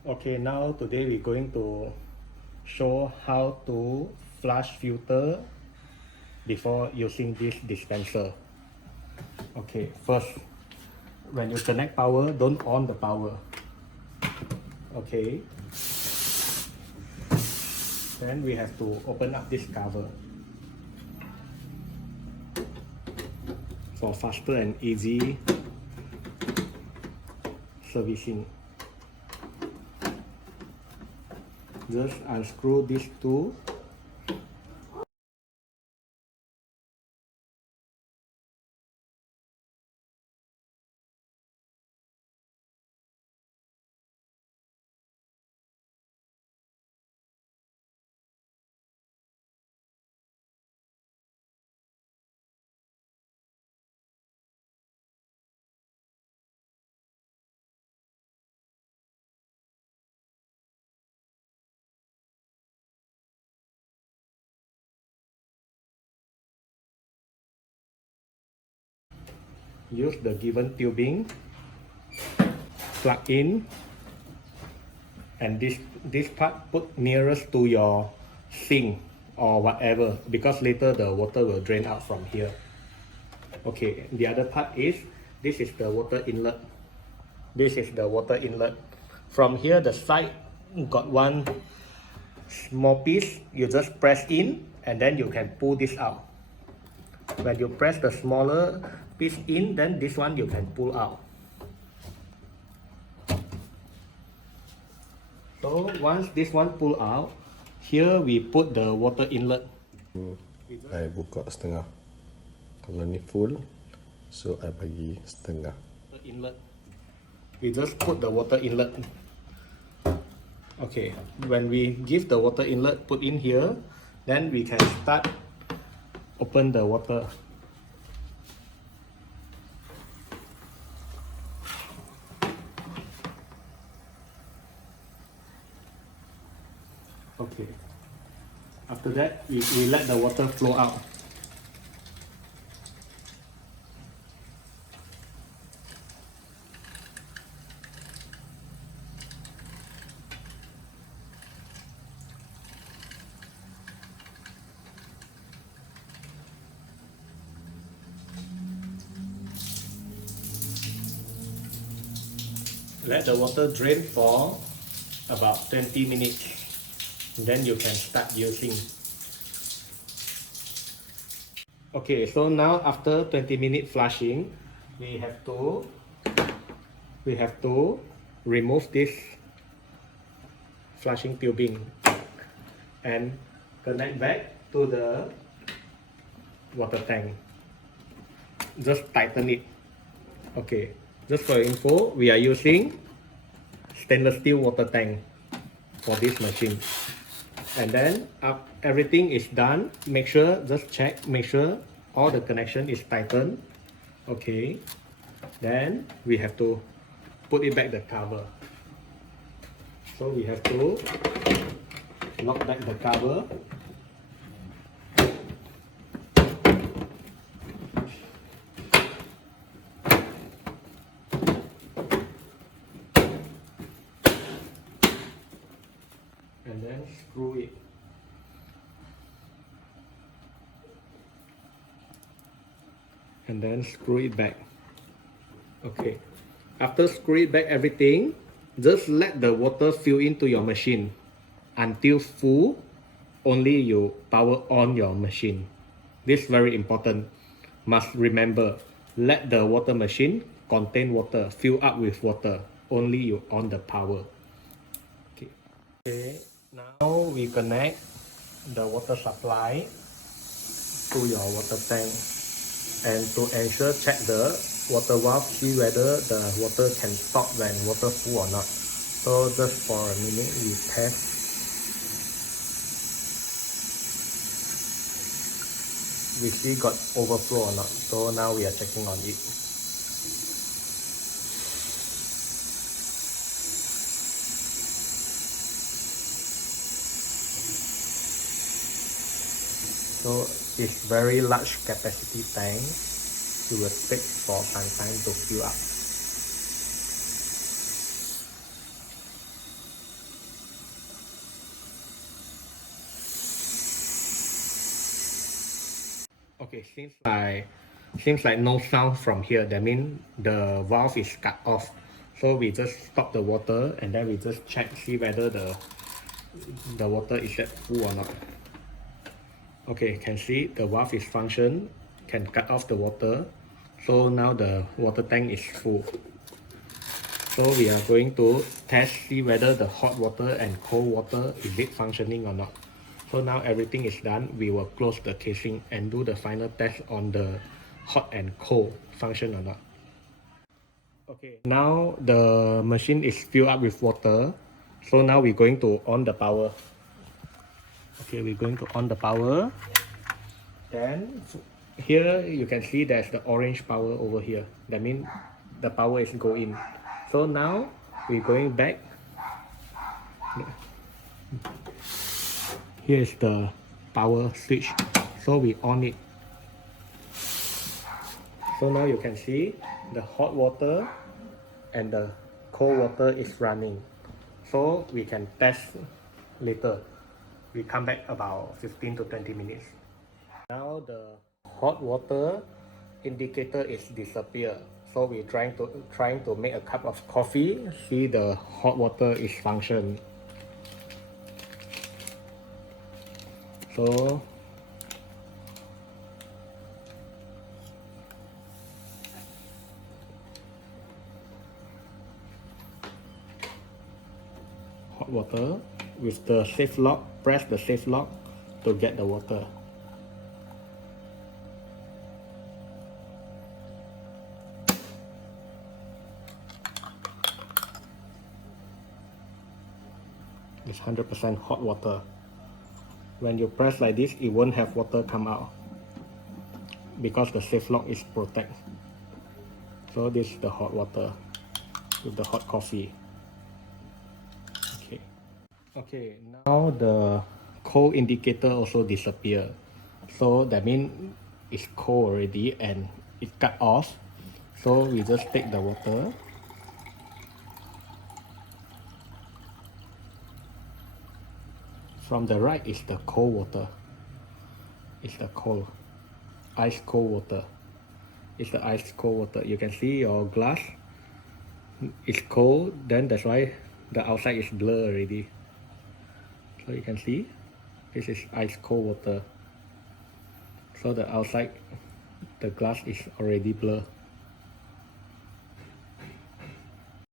Okay, now today we're going to show how to flush filter before using this dispenser. Okay, first, when you connect power, don't on the power. Okay, then we have to open up this cover for faster and easy servicing. Just unscrew these two. Use the given tubing, plug in, and this part put nearest to your sink or whatever, because later the water will drain out from here. Okay, the other part is, this is the water inlet. This is the water inlet. From here, the side got one small piece. You just press in and then you can pull this out. When you press the smaller piece in, then this one you can pull out. So once this one pull out, here we put the water inlet. I buka setengah. Kalau ni full, so I bagi setengah. Inlet. We just put the water inlet. Okay, when we give the water inlet put in here, then we can start open the water. Okay, after that we let the water flow out. Let the water drain for about 20 minutes. Then you can start using. Okay, so now after 20-minute flushing, we have to remove this flushing tubing and connect back to the water tank. Just tighten it. Okay, just for info, we are using stainless steel water tank for this machine. And then everything is done, make sure, just check, make sure all the connection is tightened. Okay, then we have to put it back the cover. So we have to lock back the cover. And then screw it. And then screw it back. Okay. After screw it back everything, just let the water fill into your machine until full. Only you power on your machine. This is very important. Must remember, let the water machine contain water, fill up with water. Only you on the power. Okay. Now we connect the water supply to your water tank, and to ensure, check the water valve, see whether the water can stop when water full or not. So just for a minute we test. We see got overflow or not. So now we are checking on it. So it's very large capacity tank. It will take for some time to fill up. Okay, seems like no sound from here. That means the valve is cut off. So we just stop the water and then we just check, see whether the water is at full or not. Okay, can see the valve is function, can cut off the water. So now the water tank is full. So we are going to test, see whether the hot water and cold water is it functioning or not. So now everything is done, we will close the casing and do the final test on the hot and cold function or not. Okay, now the machine is filled up with water. So now we're going to on the power. Okay, we're going to on the power. Then here you can see there's the orange power over here. That means the power is going. So now we're going back. Here is the power switch. So we on it. So now you can see the hot water and the cold water is running. So we can test later. We come back about 15 to 20 minutes. Now the hot water indicator is disappear. So we're trying to make a cup of coffee. See the hot water is function. So hot water with the safe lock. Press the safe lock to get the water. It's 100% hot water. When you press like this, it won't have water come out because the safe lock is protect. So this is the hot water with the hot coffee. Okay. Okay, now the cold indicator also disappear. So that means it's cold already and it cut off. So we just take the water. From the right is the cold water. It's the cold, ice cold water. It's the ice cold water. You can see your glass. It's cold, then that's why the outside is blur already. So you can see, this is ice cold water. So the outside, the glass is already blur.